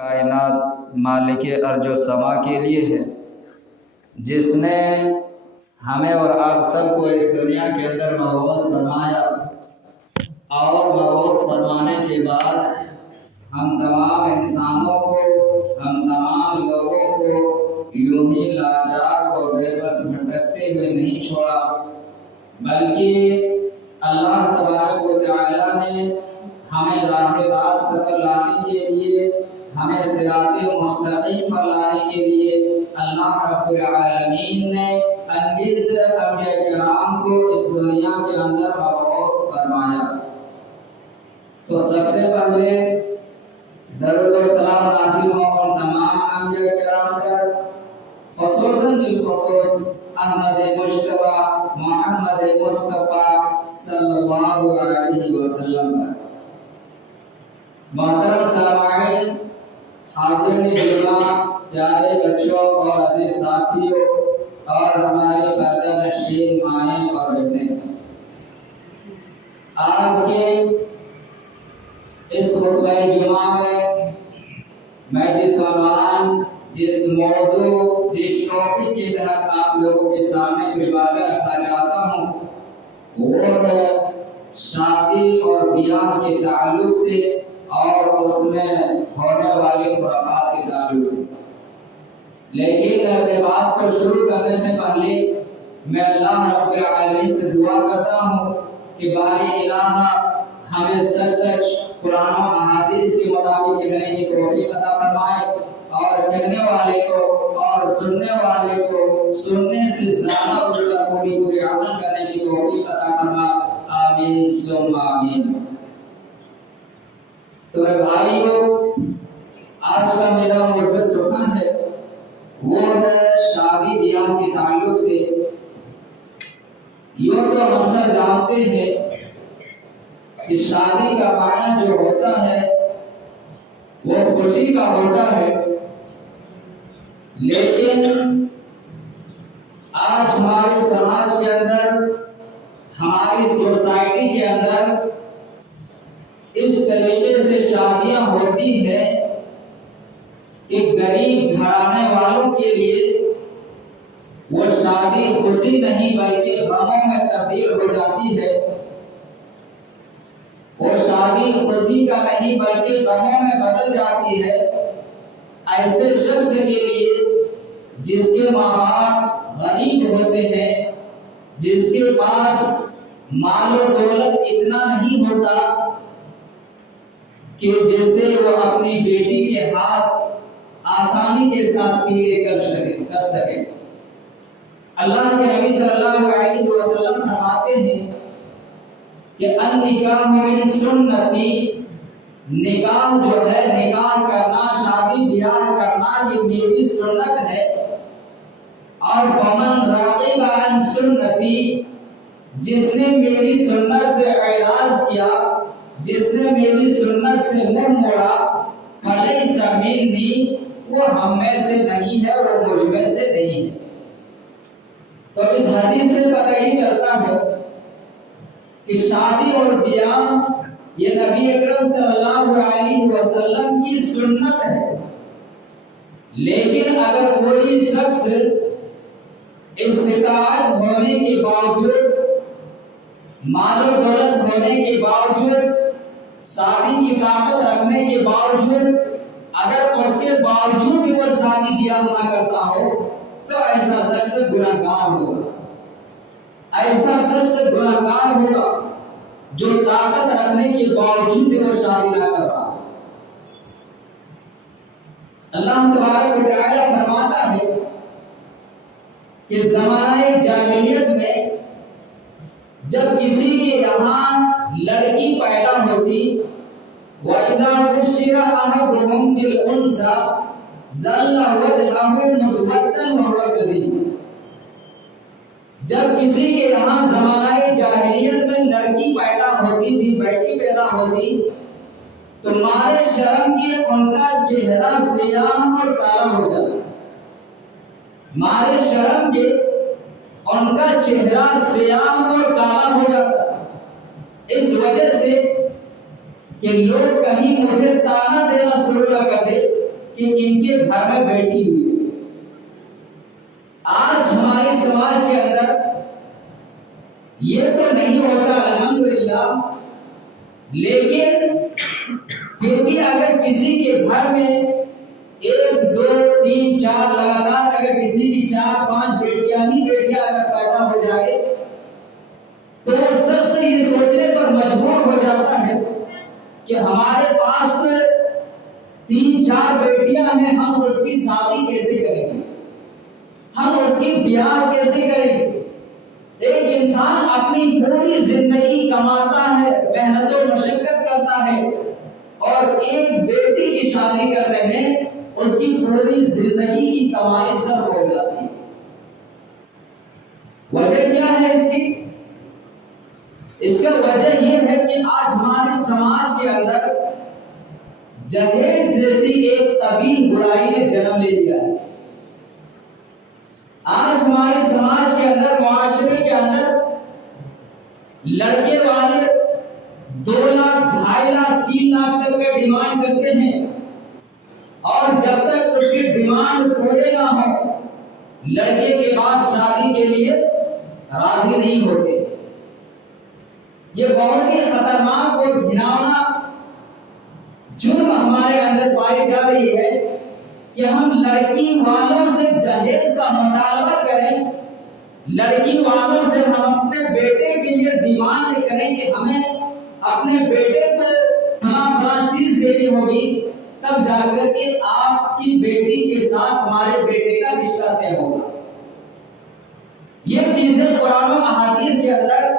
کائنات مالک ارض و سما کے لیے ہے، جس نے ہمیں اور آپ سب کو اس دنیا کے اندر مبعوث فرمایا، اور مبعوث فرمانے کے بعد ہم تمام انسانوں کو، ہم تمام لوگوں کو یوں ہی لاچار اور بے بس بھٹکتے ہوئے نہیں چھوڑا، بلکہ اللہ تبارک و تعالی نے ہمیں راہ راست پر لانے کے لیے، ہمیں صراط مستقیم پر لانے کے لیے اللہ رب العالمین نے انگت انبیاء کرام کو اس دنیا کے اندر مبعوث فرمایا۔ تو سب سے پہلے درود و سلام نازل ہو ان تمام انبیاء کرام پر، خصوصاً بالخصوص احمد مجتبیٰ محمد مصطفیٰ صلی اللہ علیہ وسلم پر۔ محترم سامعین، حاضرین جمعہ، پیارے بچوں اور عزیز ساتھیوں اور ہمارے پردہ نشین مائیں اور بہنیں، آج کے اس خطبہ جمعہ میں جس عنوان، جس موضوع، جس ٹاپک کے تحت آپ لوگوں کے سامنے کچھ باتیں رکھنا چاہتا ہوں، وہ ہے شادی اور بیاہ کے تعلق سے اور اس میں ہونے والی خرافات کے تعلق سے۔ لیکن میں اپنے بات کو شروع کرنے سے پہلے میں اللہ رب العالمین سے دعا کرتا ہوں کہ باری الہ ہمیں سچ سچ قرآن و احادیث کے مطابق کہنے کی توفیق عطا فرمائے، اور کہنے والے کو اور سننے والے کو سننے سے زیادہ اس پر پوری عمل کرنے کی توفیق عطا فرما، آمین ثم آمین۔ تو میرے بھائیو، آج کا میرا موضوع سخن ہے، وہ ہے شادی بیاہ کے تعلق سے۔ یوں تو ہم سب جانتے ہیں کہ شادی کا معنی جو ہوتا ہے وہ خوشی کا ہوتا ہے، لیکن آج ہمارے سماج کے اندر، ہماری سوسائٹی کے اندر اس طریقے سے شادیاں ہوتی ہیں کہ غریب گھرانے والوں کے لیے وہ شادی خوشی نہیں بلکہ غموں میں تبدیل ہو جاتی ہے۔ وہ شادی خوشی کا نہیں بلکہ غموں میں بدل جاتی ہے۔ ایسے شخص کے لیے جس کے ماں باپ غریب ہوتے ہیں، جس کے پاس مال و دولت اتنا نہیں ہوتا کہ جسے وہ اپنی بیٹی کے ہاتھ آسانی کے ساتھ پیلے کر سکے۔ اللہ کے نبی صلی اللہ علیہ وسلم فرماتے ہیں کہ النکاح من سنتی، نکاح جو ہے، نکاح کرنا، شادی بیاہ کرنا، یہ میری سنت ہے۔ اور فمن راغب عن سنتی، جس نے میری سنت سے اعراض کیا، جس نے میری سنت سے منہ موڑا، فلیس منی، وہ ہم میں سے نہیں ہے، وہ مجھ میں سے نہیں ہے۔ تو اس حدیث سے پتہ ہی چلتا ہے کہ شادی اور بیاہ یہ نبی اکرم صلی اللہ علیہ وسلم کی سنت ہے۔ لیکن اگر کوئی شخص استطاعت ہونے کے باوجود، مال و دولت ہونے کے باوجود، شادی کی طاقت رکھنے کے باوجود، اگر اس کے باوجود بھی وہ شادی بیاہ نہ کرتا ہو تو ایسا شخص گنہگار ہوگا۔ ایسا شخص گنہگار ہوگا جو طاقت رکھنے کے باوجود بھی وہ شادی نہ کرتا۔ اللہ تبارک و تعالی فرماتا ہے کہ زمانہ جاہلیت میں جب کسی کے یہاں لڑکی پیدا ہوتی، وَإِذَا بُشِّرَ أَحَدُهُم بِالْأُنثَىٰ ظَلَّ وَجْهُهُ مُسْوَدًّا وَهُوَ كَظِيمٌ، جب کسی کے یہاں زمانہ جاہلیت میں لڑکی پیدا ہوتی تھی، بیٹی پیدا ہوتی، تو مارے شرم کے ان کا چہرہ سیاہ اور کالا ہو جاتا۔ مارے شرم کے ان کا چہرہ سیاہ اور کالا ہو جاتا، اس وجہ سے کہ لوگ کہیں مجھے تانا دینا شروع نہ کر دے کہ ان کے گھر میں بیٹی ہوئی. آج ہماری سماج کے اندر یہ تو نہیں ہوتا الحمدللہ، لیکن پھر بھی اگر کسی کے گھر میں 1 2 3 4 لگاتار اگر کسی کی 4 5 بیٹیاں اگر پیدا ہو جائے تو سب سے یہ سوچنے پر مجبور ہو جاتا ہے کہ ہمارے پاس تو 3 4 بیٹیاں ہیں، ہم اس کی شادی کیسے کریں گے، ہم اس کی بیاہ کیسے کریں گے. ایک انسان اپنی پوری زندگی کماتا ہے، محنت و مشقت کرتا ہے، اور ایک بیٹی کی شادی کرنے میں اس کی پوری زندگی کی کمائی صرف ہو جاتی ہے. وجہ کیا ہے اس کی؟ اس کا وجہ یہ ہے کہ آج ہمارے سماج کے اندر جہیز جیسی ایک قبیح برائی نے جنم لے لیا ہے. آج ہمارے سماج کے اندر، معاشرے کے اندر لڑکے والے 2 لاکھ 2.5 لاکھ 3 لاکھ تک کا ڈیمانڈ کرتے ہیں، اور جب تک اس کی ڈیمانڈ پورے نہ ہو لڑکے کے بعد شادی کے لیے راضی نہیں ہوتے. یہ بہت ہی خطرناک اور گھناؤنا جرم ہمارے اندر پائی جا رہی ہے کہ ہم لڑکی والوں سے جہیز کا مطالبہ کریں، لڑکی والوں سے ہم اپنے بیٹے کے لیے ڈیمانڈ کریں کہ ہمیں اپنے بیٹے کو فلاں چیز دینی ہوگی، تب جا کر کے آپ کی بیٹی کے ساتھ ہمارے بیٹے کا رشتہ طے ہوگا. یہ چیزیں قرآن و احادیث کے اندر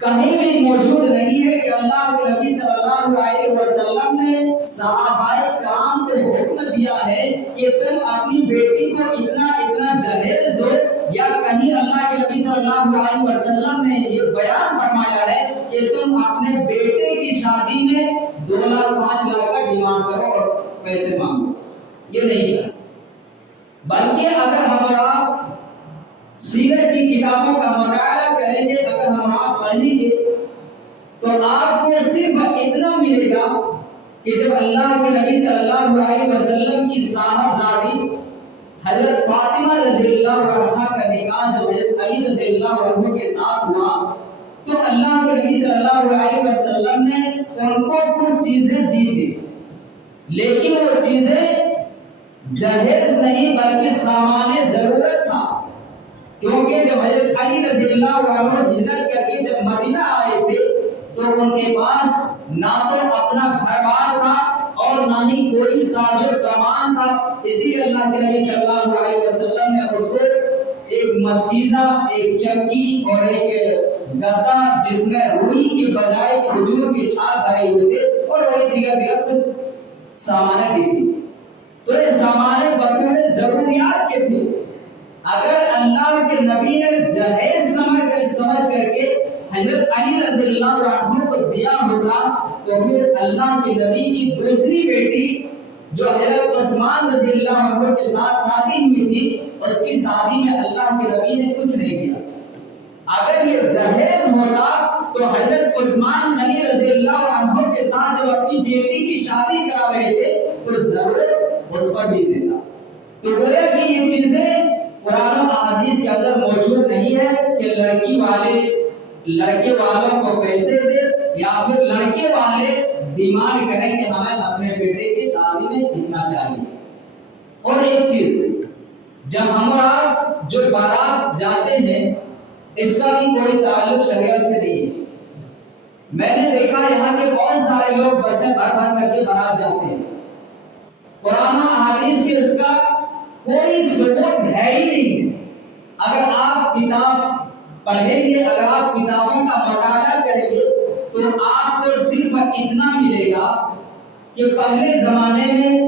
کہیں بھی موجود نہیں ہے کہ اللہ کے نبی صلی اللہ علیہ وسلم نے صحابہ کرام کو حکم دیا ہے کہ تم اپنی بیٹی کو اتنا جہیز دو، یا کہیں اللہ کے نبی صلی اللہ علیہ وسلم نے یہ بیان فرمایا ہے کہ تم اپنے بیٹے کی شادی میں 2 لاکھ 5 لاکھ کا ڈیمانڈ کرو اور پیسے مانگو. یہ نہیں ہے. بلکہ اگر ہمارا سیرت کی کتابوں کا مطالعہ کریں گے، اگر ہم آپ پڑھیں گے تو آپ کو صرف اتنا ملے گا کہ جب اللہ کے نبی صلی اللہ علیہ وسلم کی صاحبزادی حضرت فاطمہ رضی اللہ عنہا کا نکاح جب حضرت علی رضی اللہ عنہ کے ساتھ ہوا تو اللہ کے نبی صلی اللہ علیہ وسلم نے ان کو کچھ چیزیں دی تھی، لیکن وہ چیزیں جہیز نہیں بلکہ سامان ضرورت تھا. کیونکہ جب حضرت علی رضی اللہ عنہ ہجرت کر کے جب مدینہ آئے تھے تو ان کے پاس نہ تو اپنا گھر بار تھا اور نہ ہی کوئی ساز و سامان تھا. اسی لیے اللہ کے نبی صلی اللہ علیہ وسلم نے اس کو ایک مسیزہ، ایک چکی اور ایک گدا جس میں روئی کے بجائے کھجور کے چھال بھرے ہوئے تھے اور وہی دیگر کچھ سامان دی تھی. تو یہ سامان بطور ضروریات کے تھے. اگر اللہ کے نبی نے جہیز سمجھ کر کے حضرت علی رضی اللہ عنہ کو دیا ہوتا تو پھر اللہ کے نبی کی دوسری بیٹی جو حضرت عثمان رضی اللہ عنہ کے ساتھ شادی ہوئی تھی، اس کی شادی میں اللہ کے نبی نے کچھ نہیں دیا. اگر یہ جہیز ہوتا تو حضرت عثمان غنی رضی اللہ عنہ کے ساتھ جب اپنی بیٹی کی شادی کرا رہے تھے تو ضرور اس پر بھی دیتا. تو گویا کہ یہ چیزیں قرآن و احادیث کے اندر موجود نہیں ہے کہ لڑکی والے لڑکے والوں کو پیسے دے یا پھر لڑکے والے ڈیمانڈ کریں کہ ہمیں اپنے بیٹے کی شادی میں اتنا چاہیے. اور ایک چیز، جب ہم آپ جو بارات جاتے ہیں اس کا بھی کوئی تعلق شریعت سے نہیں ہے. میں نے دیکھا یہاں کے بہت سارے لوگ بسیں بھر بھر کر کے بارات جاتے ہیں، قرآن و احادیث کے اس کا کوئی ثبوت ہے ہی نہیں ہے. اگر آپ کتاب پڑھیں گے، اگر آپ کتابوں کا مطالعہ کریں گے تو آپ کو صرف اتنا ملے گا کہ پہلے زمانے میں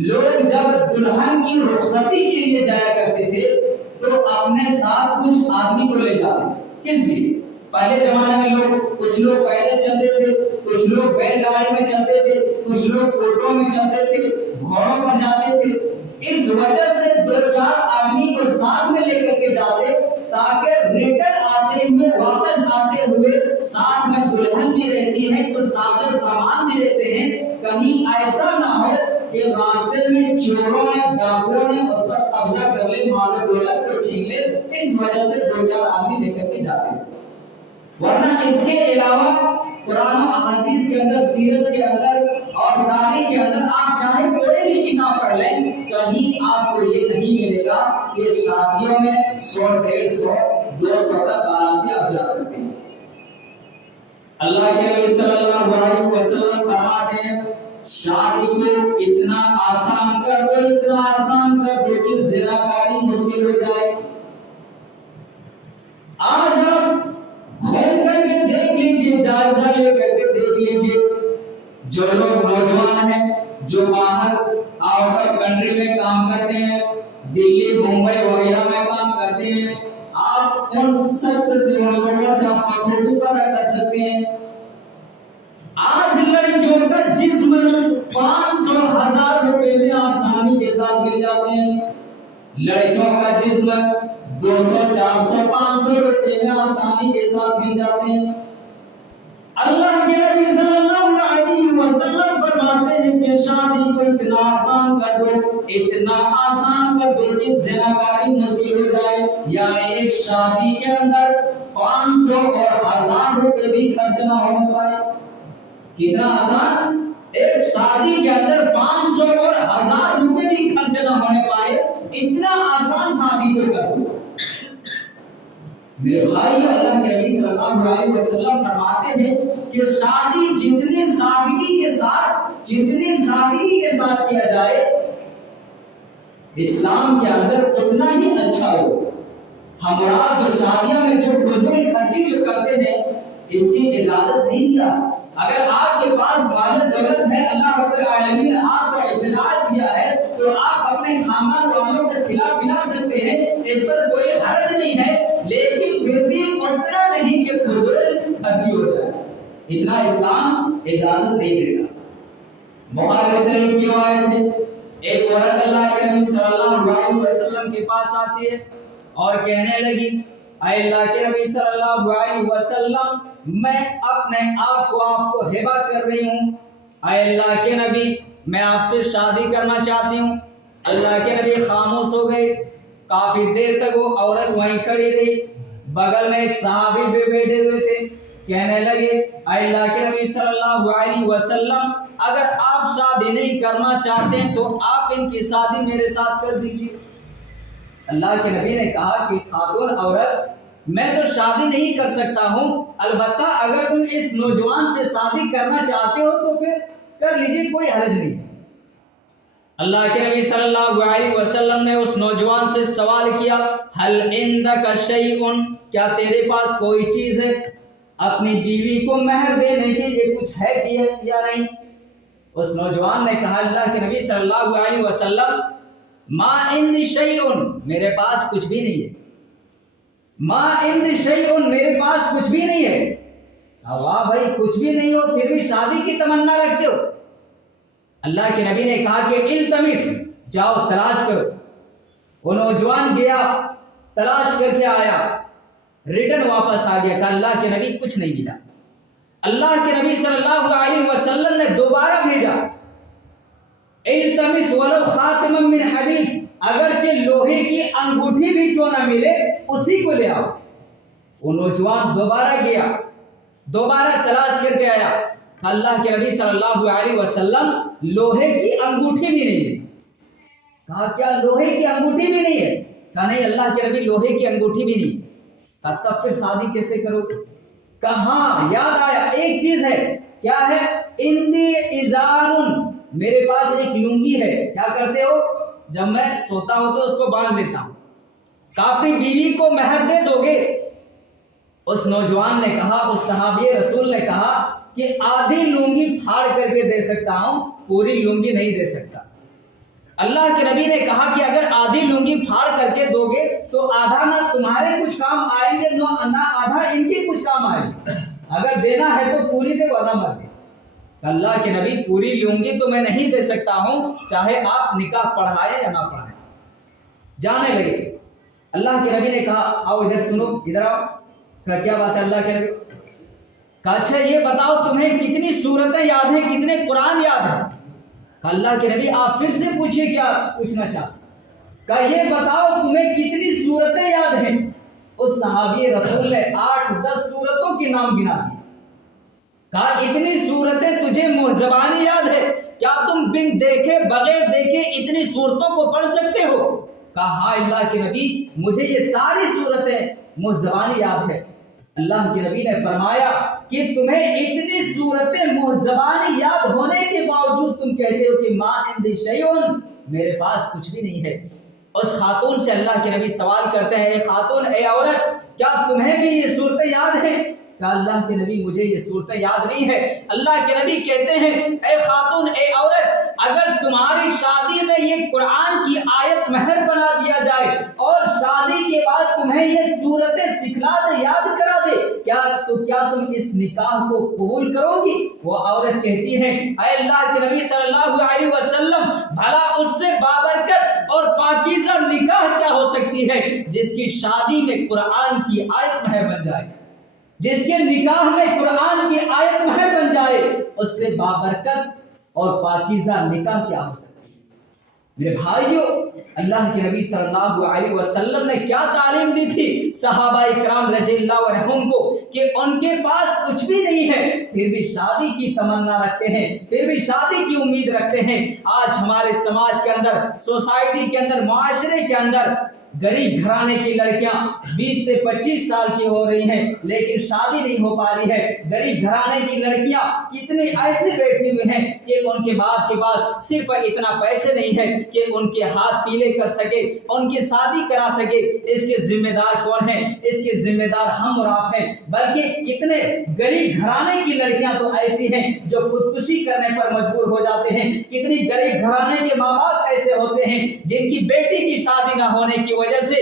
لوگ جب دلہن کی رخصتی کے لیے جایا کرتے تھے تو اپنے ساتھ کچھ آدمی کو لے جاتے. کس لیے؟ پہلے زمانے میں کچھ لوگ پیدل چلتے تھے، کچھ لوگ بیل گاڑی میں چلتے تھے، کچھ لوگ اونٹوں میں چلتے تھے، گھوڑوں پر جاتے تھے. اس وجہ سے 2-4 آدمی کو ساتھ میں لے کر کے جاتے تاکہ ریٹرن آتے ہوئے، واپس آتے ہوئے ساتھ میں دلہن بھی رہتی ہے، کچھ ساز و سامان بھی رہتے ہیں. کہیں ایسا نہ ہو کہ راستے میں چوروں نے ڈاکوؤں نے اس پر قبضہ کر لے، مال و دولت کو چھین لے، اس وجہ سے دو چار آدمی لے کر کے جاتے ہیں۔ ورنہ اس کے علاوہ قرآن و احادیث کے اندر، سیرت کے اندر اور تاریخ کے اندر آپ چاہے کوئی بھی کتاب پڑھ لیں، کہیں آپ کو یہ نہیں ملے گا کہ شادیوں میں 100 150 200 تک باراتی آپ جا سکتے ہیں۔ اللہ کے نبی صلی اللہ علیہ وسلم فرماتے ہیں شادی کو اتنا آسان کر دو، اتنا آسان کر دو کہ زنا کاری مشکل ہو جائے۔ آج آپ گھوم کر کے دیکھ لیجئے، جائزہ لے کر کے دیکھ لیجئے، جو لوگ نوجوان ہیں جو باہر آؤٹ آف کنٹری میں کام کرتے ہیں، دلی ممبئی وغیرہ میں کام کرتے ہیں، آپ ان شخص سے، ان لوگوں سے آپ فوٹو پتہ کر سکتے ہیں۔ آج لڑکیوں کا جسم 500 1000 روپے میں آسانی کے ساتھ مل جاتے ہیں، لڑکیوں کا جسم 200 400 500 روپے میں آسانی کے ساتھ مل جاتے ہیں۔ اللہ کے نبی صلی اللہ علیہ وسلم فرماتے ہیں کہ شادی کو اتنا آسان کر دو، اتنا آسان کر دو کہ زنا کاری مشکل ہو جائے، یعنی ایک شادی کے اندر 500 اور 1000 روپے بھی خرچ نہ ہونے پائے۔ کتنا آسان؟ ایک شادی کے اندر 500 اور 1000 روپے بھی خرچ نہ ہونے پائے، اتنا آسان شادی کو کر دو۔ میرے بھائی، اللہ کے نبی صلی اللہ علیہ وسلم فرماتے ہیں کہ شادی جتنی سادگی کے ساتھ کیا جائے، اسلام کے اندر اتنا ہی اچھا ہو۔ ہمارا جو شادیوں میں جو فضول خرچی جو کرتے ہیں، اس کی اجازت نہیں دیا۔ اگر آپ کے پاس مال و دولت ہے، اللہ رب العالمین نے آپ کو استطاعت دیا ہے، تو آپ اپنے خاندان والوں کو کھلا پلا سکتے ہیں، اس پر کوئی حرج نہیں ہے، لیکن پھر بھی اتنا نہیں کہ فضول خرچی ہو جائے، اتنا اسلام اجازت نہیں دے گا۔ بخاری شریف کی روایت ہے، ایک عورت اللہ کے نبی صلی اللہ علیہ وسلم کے پاس آتی ہے اور کہنے لگی، اے اللہ کے نبی صلی اللہ علیہ وسلم، میں اپنے آپ کو ہبہ کر رہی ہوں۔ اے اللہ کے نبی، میں آپ سے شادی کرنا چاہتی ہوں۔ اللہ کے نبی خاموش ہو گئے، کافی دیر تک وہ عورت وہیں کھڑی رہی۔ بغل میں ایک صحابی بھی بیٹھے ہوئے تھے، کہنے لگے، اے اللہ کے نبی صلی اللہ علیہ وسلم، اگر آپ شادی نہیں کرنا چاہتے ہیں تو آپ ان کی شادی میرے ساتھ کر دیجیے۔ اللہ کے نبی نے کہا کہ خاتون عورت، میں تو شادی نہیں کر سکتا ہوں، البتہ اگر تم اس نوجوان سے شادی کرنا چاہتے ہو تو پھر کر لیجیے، کوئی حرج نہیں ہے۔ اللہ کے نبی صلی اللہ علیہ وسلم نے اس نوجوان سے سوال کیا، ہل عندک شیء، کیا تیرے پاس کوئی چیز ہے؟ اپنی بیوی کو مہر دینے کے لیے کچھ ہے یا نہیں؟ اس نوجوان نے کہا، اللہ کے نبی صلی اللہ علیہ وسلم، ما عندی شیء، میرے پاس کچھ بھی نہیں ہے۔ ما عندی شیء، میرے پاس کچھ بھی نہیں ہے۔ واہ بھائی، کچھ بھی نہیں ہو پھر بھی شادی کی تمنا رکھتے ہو؟ اللہ کے نبی نے کہا کہ التمس، جاؤ تلاش کرو۔ وہ نوجوان گیا، تلاش کر کے آیا، ریٹرن واپس آ گیا، کہا اللہ کے نبی کچھ نہیں ملا۔ اللہ کے نبی صلی اللہ علیہ وسلم نے دوبارہ بھیجا، التمس ولو خاتما من حدید، اگرچہ لوہے کی انگوٹھی بھی کیوں نہ ملے اسی کو لے آؤ۔ وہ نوجوان دوبارہ گیا، دوبارہ تلاش کر کے آیا، اللہ کے نبی صلی اللہ علیہ وسلم لوہے کی انگوٹھی بھی نہیں ملی۔ کہا کیا لوہے کی انگوٹھی بھی نہیں ہے؟ کہا نہیں اللہ کے نبی، لوہے کی انگوٹھی بھی نہیں۔ کہا تب پھر شادی کیسے کرو؟ کہا ہاں یاد آیا، ایک چیز ہے۔ کیا ہے؟ اندی ازار، میرے پاس ایک لنگی ہے، کیا کرتے ہو؟ جب میں سوتا ہوں تو اس کو باندھ دیتا ہوں۔ کہا اپنی بیوی کو مہر دے دو گے؟ اس نوجوان نے کہا، اس صحابی رسول نے کہا کہ آدھی لنگی پھاڑ کر کے دے سکتا ہوں، پوری لنگی نہیں دے سکتا۔ اللہ کے نبی نے کہا کہ اگر آدھی لنگی پھاڑ کر کے دو گے تو آدھا نہ تمہارے کچھ کام آئیں گے، نہ آدھا ان کے کچھ کام آئیں گے، اگر دینا ہے تو پوری دے ورنہ مت دے۔ اللہ کے نبی پوری لنگی تو میں نہیں دے سکتا ہوں، چاہے آپ نکاح پڑھائیں یا نہ پڑھائیں۔ جانے لگے۔ اللہ کے نبی نے کہا آؤ ادھر سنو، ادھر آؤ۔ کہا کیا بات ہے اللہ کے نبی؟ کہا اچھا یہ بتاؤ تمہیں کتنی سورتیں یاد ہیں، کتنے قرآن یاد ہیں؟ اللہ کے نبی آپ پھر سے پوچھے کیا پوچھنا چاہتے؟ کہ یہ بتاؤ تمہیں کتنی صورتیں یاد ہیں؟ اس صحابی رسول نے 8-10 صورتوں کے نام گنا دیے. کہا اتنی صورتیں تجھے زبانی یاد ہے؟ کیا تم بن دیکھے بغیر دیکھے اتنی صورتوں کو پڑھ سکتے ہو؟ کہا ہاں اللہ کے نبی مجھے یہ ساری صورتیں زبانی یاد ہے. اللہ کے نبی نے فرمایا کہ تمہیں اتنی صورتیں زبانی یاد ہونے کے باوجود تم کہتے ہو کہ ما عندی شیئن، میرے پاس کچھ بھی نہیں ہے. اس خاتون سے اللہ کے نبی سوال کرتے ہیں، اے خاتون، اے عورت، کیا تمہیں بھی یہ صورتیں یاد ہیں؟ کہ اللہ کے نبی مجھے یہ صورتیں یاد نہیں ہے. اللہ کے نبی کہتے ہیں، اے خاتون، اے عورت، اگر تمہاری شادی میں یہ قرآن کی آیت مہر بنا دیا جائے اور شادی کے بعد تمہیں یہ صورتیں سکھلا دے، یاد کرا دے، کیا تم اس نکاح کو قبول کرو گی؟ وہ عورت کہتی ہے، اے اللہ کے نبی صلی اللہ علیہ وسلم، بھلا اس سے بابرکت اور پاکیزہ نکاح کیا ہو سکتی ہے جس کی شادی میں قرآن کی آیت مہر بن جائے، جس کے نکاح میں قرآن کی آیت مہر بن جائے، اس سے بابرکت اور پاکیزہ نکاح کیا ہو سکتی ہے؟ میرے بھائیوں، اللہ کے نبی صلی اللہ علیہ وسلم نے کیا تعلیم دی تھی صحابہ کرام رضی اللہ عنہم کو کہ ان کے پاس کچھ بھی نہیں ہے پھر بھی شادی کی تمنا رکھتے ہیں، پھر بھی شادی کی امید رکھتے ہیں. آج ہمارے سماج کے اندر، سوسائٹی کے اندر، معاشرے کے اندر غریب گھرانے کی لڑکیاں 20 سے 25 سال کی ہو رہی ہیں لیکن شادی نہیں ہو پا رہی ہے. غریب گھرانے کی لڑکیاں کتنی ایسے بیٹھی ہوئی ہیں کہ ان کے باپ کے پاس صرف اتنا پیسے نہیں ہے کہ ان کے ہاتھ پیلے کر سکے، ان کی شادی کرا سکے. اس کے ذمہ دار کون ہیں؟ اس کے ذمہ دار ہم اور آپ ہیں. بلکہ کتنے غریب گھرانے کی لڑکیاں تو ایسی ہیں جو خودکشی کرنے پر مجبور ہو جاتے ہیں. کتنی غریب گھرانے کے ماں باپ ایسے ہوتے ہیں جن کی بیٹی کی شادی نہ ہونے کی وجہ سے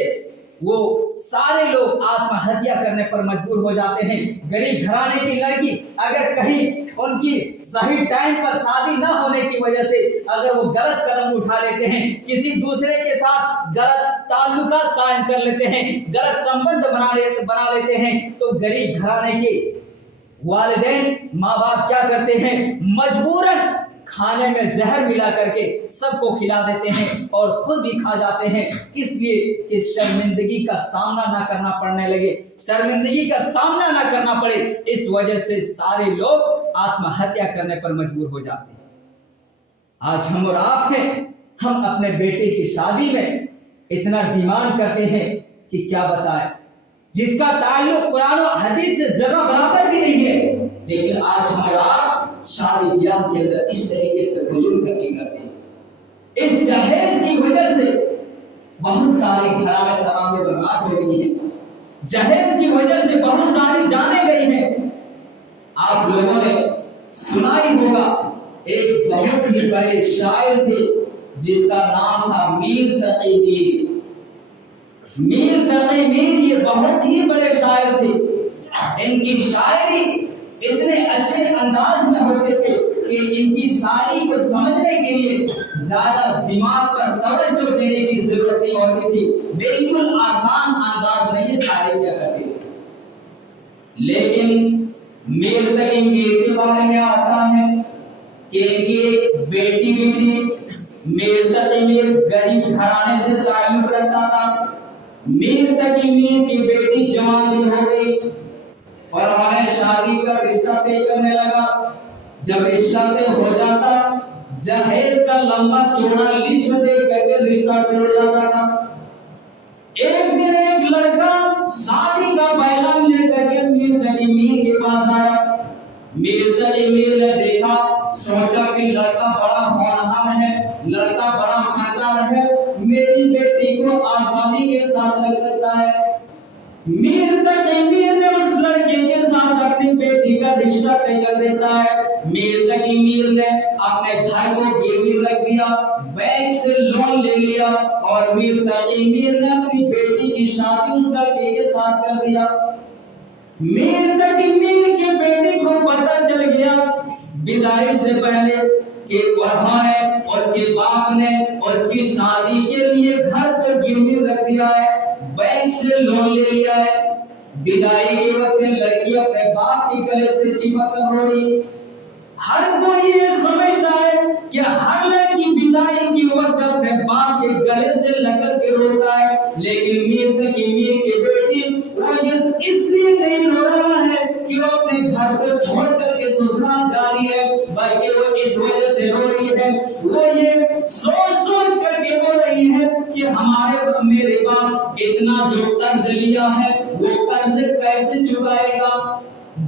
وہ سارے لوگ آتم ہتیا کرنے پر مجبور ہو جاتے ہیں. غریب گھرانے کی لڑکی اگر کہیں ان کی صحیح ٹائم پر شادی نہ ہونے کی وجہ سے اگر وہ غلط قدم اٹھا لیتے ہیں، کسی دوسرے کے ساتھ غلط تعلقات قائم کر لیتے ہیں، غلط سمبند بنا لیتے ہیں، تو غریب گھرانے کے والدین ماں باپ کیا کرتے ہیں؟ مجبوراً کھانے میں زہر ملا کر کے سب کو کھلا دیتے ہیں اور خود بھی کھا جاتے ہیں. کس لیے؟ کہ شرمندگی کا سامنا نہ کرنا پڑنے لگے، شرمندگی کا سامنا نہ کرنا پڑے. اس وجہ سے سارے لوگ آتم ہتیا کرنے پر مجبور ہو جاتے ہیں. آج ہم اور آپ ہیں، ہم اپنے بیٹے کی شادی میں اتنا ڈیمانڈ کرتے ہیں کہ کیا بتائیں، جس کا تعلق قرآن و حدیث سے ذرہ برابر بھی نہیں ہے. لیکن آج ہم اور آپ شادی بیاہ کے اندر اس طریقے سے فضول خرچی کرتے ہیں. اس جہیز کی وجہ سے بہت ساری گھرانے تمام برباد ہو گئی ہیں. جہیز کی وجہ سے بہت ساری جانیں گئی ہیں. آپ لوگوں نے سنا ہی ہوگا، ایک بہت ہی بڑے شاعر تھے جس کا نام تھا میر تقی میر. میر تقی میر یہ بہت ہی بڑے شاعر تھے. ان کی شاعری اتنے اچھے انداز میں ہوتے تھے کہ ان کی شاعری کو سمجھنے کے لیے زیادہ دماغ پر توجہ دینے کی ضرورت نہیں ہوتی تھی. بالکل آسان انداز میں یہ شاعری کیا کرتے تھے. لیکن میر تقی میر کے بارے میں آتا ہے کہ ان کی ایک بیٹی بھی تھی. میر تقی میر غریب گھرانے سے تعلق رکھتا تھا. میر تقی میر کی بیٹی جوان بھی ہو گئی اور ہمارے شادی کا رشتہ طے کرنے لگا. جب رشتہ طے ہو جاتا، جہیز کا لمبا چوڑا لسٹ دے کر کے رشتہ ٹوٹ جاتا تھا. ایک دن ایک لڑکا شادی کا پیغام لے کر کے میر تقی میر کے پاس آیا. میر تقی میر نے دیکھا، سوچا کہ لڑکا بڑا ہونہار ہے، لڑکا بڑا خاندار ہے، میری بیٹی کو آسانی کے ساتھ رکھ سکتا ہے. میر تقی میر نے اس لڑکے کے ساتھ اپنی بیٹی کا رشتہ طے کر دیتا ہے. میر تقی میر نے اپنے گھر کو گروی رکھ دیا، بینک سے لون لے لیا اور میر تقی میر نے اپنی بیٹی کی شادی اس لڑکے کے ساتھ کر دیا. میر تقی میر کی بیٹی کو پتہ چل گیا بدائی سے پہلے کہ وہاں ہے اس کے باپ نے اس کی شادی کے لیے گھر پر گروی رکھ دیا ہے، بینک سے لون لے لیا ہے. بدائی کے وقت لڑکی اپنے باپ کے گلے سے چپک کر روئی. ہر کوئی یہ سمجھتا ہے کہ ہر لڑکی بدائی کی وقت اپنے باپ کے گلے سے لگا کے روتا ہے، لیکن میر تقی میر کی بیٹی وہ اس لیے نہیں رو رہا ہے کہ وہ اپنے گھر کو چھوڑ کر کے سسرال جا رہی ہے، بلکہ وہ اس وجہ سے رو رہی ہے، وہ یہ سوچ سوچ کر کے رو رہی ہے کہ میرے باپ اتنا جو قرض لیا ہے وہ قرض کیسے چکائے گا،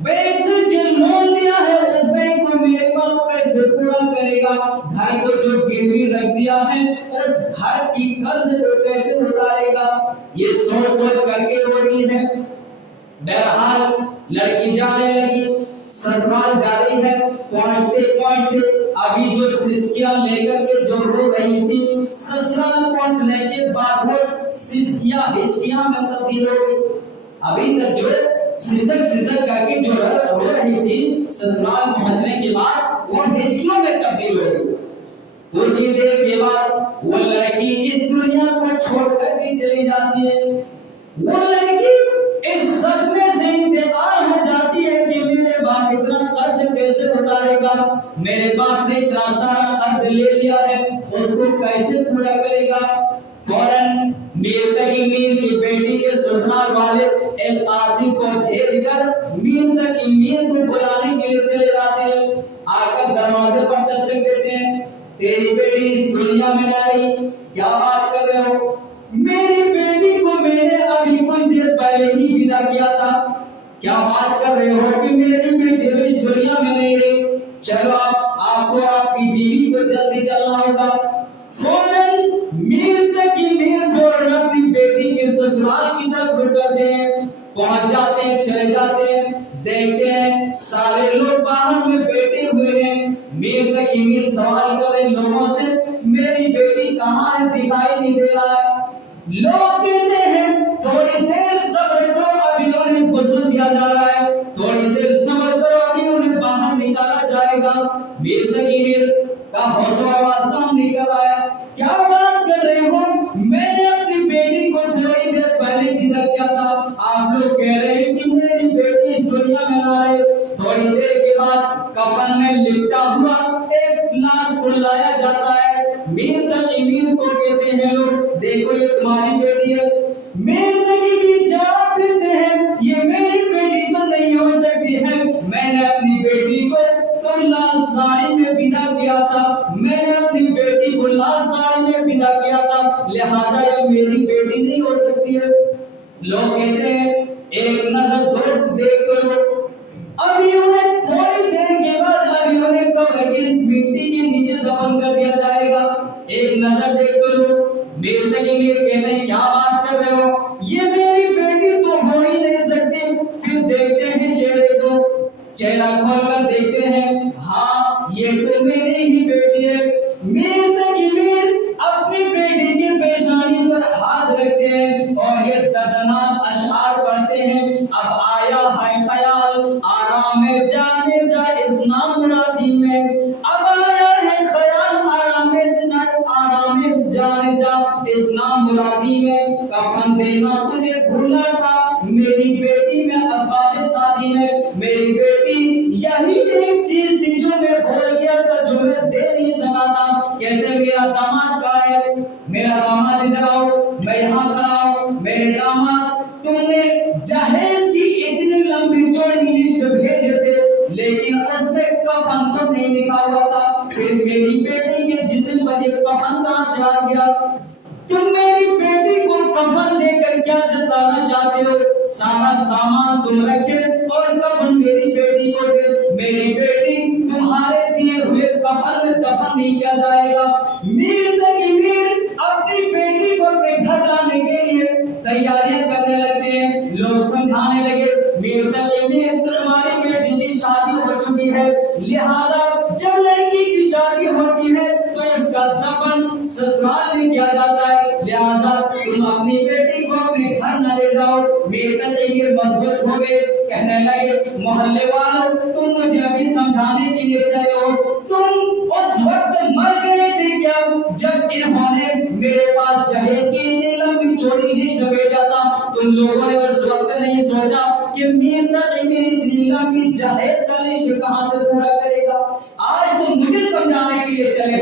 بینک سے جو لون لیا ہے اس بینک کو میرے باپ کیسے پورا کرے گا، گھر کو جو گروی رکھ دیا ہے اس گھر کی قرض کو کیسے اتارے گا، یہ سوچ سوچ کر کے رو رہی ہے۔ بہرحال لڑکی جانے لگی، سسرال جا رہی ہے، پہنچتے پہنچتے ابھی جو سسکیاں لے کر کے جو رو رہی تھی، سسرال پہنچنے کے بعد وہ سسکیاں ہچکیاں میں تبدیل ہو گئی۔ ابھی تک جو سسک سسک کر کے جو رو رہی تھی، سسرال پہنچنے کے بعد وہ ہچکیوں میں تبدیل ہو گئی۔ کچھ ہی دیر کے بعد وہ لڑکی اس دنیا کو چھوڑ کر کے چلی جاتی ہے۔ وہ لڑکی اس صدمے سے انتقال ہو جاتی ہے کہ میرے باپ اتنا قرض کیسے اٹھائے گا، میرے باپ نے اتنا سارا قرض لے لیا ہے اس کو کیسے پورا کرے گا۔ فوراً میر تقی میر کی بیٹی کے سسرال والے ایک قاضی کو بھیج کر میر تقی میر کو بلانے کے لیے چلے جاتے ہیں، آ کر دروازے پر دستک دیتے ہیں، تیری بیٹی اس دنیا میں نہ رہی، کیا بات کر رہے ہو؟ میری بیٹی کو میں نے ابھی کچھ دیر پہلے ہی ودا کیا تھا، کیا بات کر رہے ہو کہ میری بیٹی اس دنیا میں نہیں رہی، چلو آپ کو آپ کی بیوی کو جلدی چلنا ہوگا۔ فوراً میر تقی میر فوراً اپنی بیٹی کے سسرال کی طرف رکتے ہیں، پہنچ جاتے ہیں، چلے جاتے ہیں، دیکھتے ہیں سارے لوگ باہر میں بیٹھے ہوئے ہیں، میر تقی میر سوال کر رہے لوگوں سے میری بیٹی کہاں ہے، دکھائی نہیں دے رہا ہے۔ لوگ کہتے ہیں تھوڑی دیر صبر کرو ابھی انہیں غسل دیا جا رہا ہے، تھوڑی دیر صبر کرو ابھی انہیں باہر نکالا جائے گا۔ میر تقی میر کا حوصلہ آواز کام نہیں کر رہا ہے، کیا بات کر رہے ہو، میں نے اپنی بیٹی کو تھوڑی دیر پہلے ودا کیا تھا، آپ لوگ کہہ رہے ہیں کہ میری بیٹی اس دنیا میں نہ رہے۔ تھوڑی دیر کے بعد کفن میں لپٹا ہوا ایک لاش کو لایا جاتا ہے، میر تقی میر کو کہتے ہیں لوگ دیکھو یہ تمہاری بیٹی ہے۔ میر تقی میر جواب دیتے ہیں یہ میری بیٹی تو نہیں ہو سکتی ہے، میں نے اپنی بیٹی کو تو لال ساڑی میں ودا کیا تھا، میں نے اپنی بیٹی کو لال ساڑی میں ودا کیا تھا، لہذا یہ میری بیٹی نہیں ہو سکتی ہے۔ لوگ کہتے ہیں ایک نظر دو دیکھ لو، ابھی انہیں تھوڑی دیر کے بعد ابھی انہیں قبر کی مٹی کے نیچے دفن کر دیا جائے گا، ایک نظر دیکھ لو۔ میر تقی میر کہتے ہیں کیا بات کر رہے ہو، یہ میری بیٹی تو ہو ہی نہیں سکتی۔ پھر دیکھتے ہیں چہرے کو، چہرہ کھول کر دیکھتے ہیں ہاں یہ تو میری ہی بیٹی ہے۔ میر تقی میر اپنی بیٹی کی پیشانی پر ہاتھ رکھتے ہیں اور یہ دردناک اشعار پڑھتے ہیں، اب آیا ہے خیال آرام جانے جا اس نامرادی میں، اب آیا ہے خیال آرام جانے جا اس نامرادی میں، کفن دینا تجھے بھولا تھا میری بیٹی میں اصحاب شادی میں، میری بیٹی یہی ایک چیز تھی جو میں بھول گیا تھا، جو میں دے نہیں سکا تھا۔ کہتے میرا داماد کہاں ہے، میرا داماد ادھر آؤ، میں یہاں کھڑا ہوں، میرے داماد تم نے جہیز کی اتنی لمبی چوڑی لسٹ بھیجے تھے لیکن اس میں کفن تو نہیں لکھا ہوا تھا، پھر میری بیٹی کے جسم پر یہ کفن کہاں سے آ گیا؟ تم میری بیٹی کو کفن دے کر کیا جتانا چاہتے ہو؟ سارا سامان تم رکھے اور کفن میری بیٹی کو دے، میری بیٹی تمہارے دیے ہوئے کفن میں دفن نہیں کیا جائے گا۔ میر تقی میر اپنی بیٹی کو اپنے گھر لانے کے لیے تیاریاں کرنے لگتے ہیں، لوگ سمجھانے لگے میر تقی میر تمہاری بیٹی کی شادی ہو چکی ہے، لہذا جب لڑکی کی شادی ہوتی ہے تو اس کا دفن سسرال میں کیا جاتا ہے، لہذا تم اپنی بیٹی کو اپنے گھر نہ لے جاؤ۔ میر تقی میر مضبوط ہو گئے، کہنے لگے محلے والوں تم مجھے ابھی سمجھانے کے لیے چلے ہو، تم اس وقت مر گئے تھے کیا جب انہوں نے میرے پاس جہیز کی اتنی لمبی چوڑی لسٹ بھیجا تھا؟ تم لوگوں نے اس وقت نہیں سوچا کہ میر تقی میر اتنی لمبی جہیز کا لسٹ کہاں سے پورا کرے گا؟ آج تم مجھے سمجھانے کے لیے چلے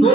2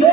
2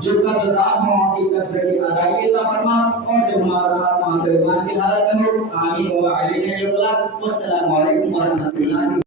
جو قرضدار ہوں ان کی قرض کی ادائیگی عطا فرما، اور جب ہمارا خاتمہ ایمان کی حالت میں ہو، آمین و آمین۔ والسلام علیکم ورحمۃ اللہ۔